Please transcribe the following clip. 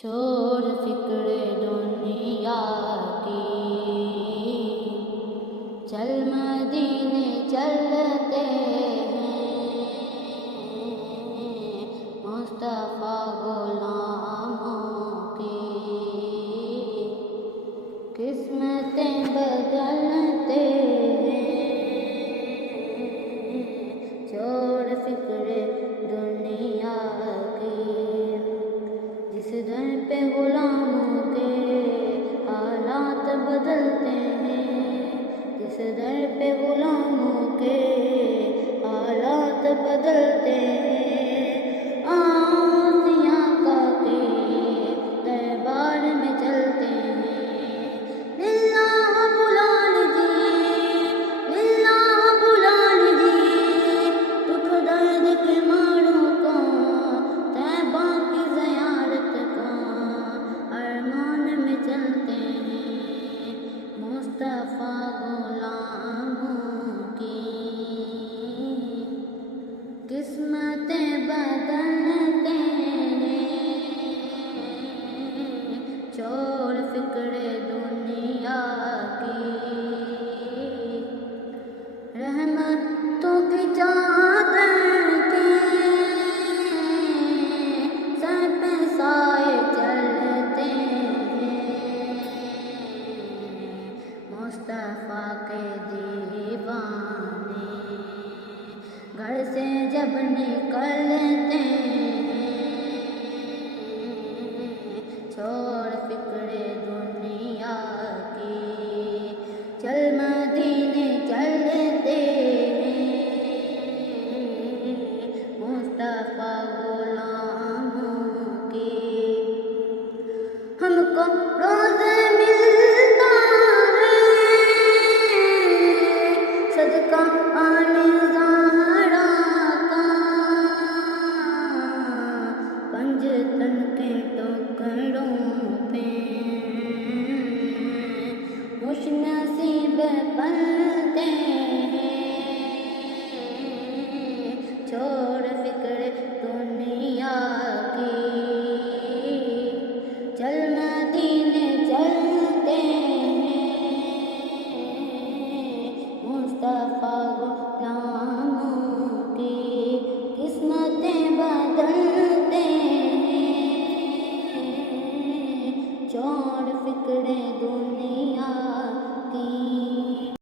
چھوڑ فکر دنیا کی، چل مدینے چلتے ہیں، مصطفیٰ غلاموں کی قسمتیں بدلتے ہیں۔ چھوڑ فکر دنیا کی، جس در پہ غلاموں کے حالات بدلتے ہیں، جس در پہ غلاموں کے حالات بدلتے ہیں۔ آسیاں کا کے دربار میں چلتے ہیں، للہ بلا لیجیے، للہ بلا لیجیے، دکھ درد کے ماروں کو، طیبہ کی زیارت کا ارمان میں چلتے ہیں، مصطفیٰ غلاموں کی قسمتیں بدلتے ہیں۔ چھوڑ فکر دنیا کی، رحمتوں کی چادر کے سر پہ سائے چلتے ہیں، مصطفیٰ کے دیوانے گھر سے جب نکلتے ہیں، چھوڑ فکر دنیا کی، چل مدینے چلتے ہیں، مصطفیٰ غلاموں کی۔ ہم کو روز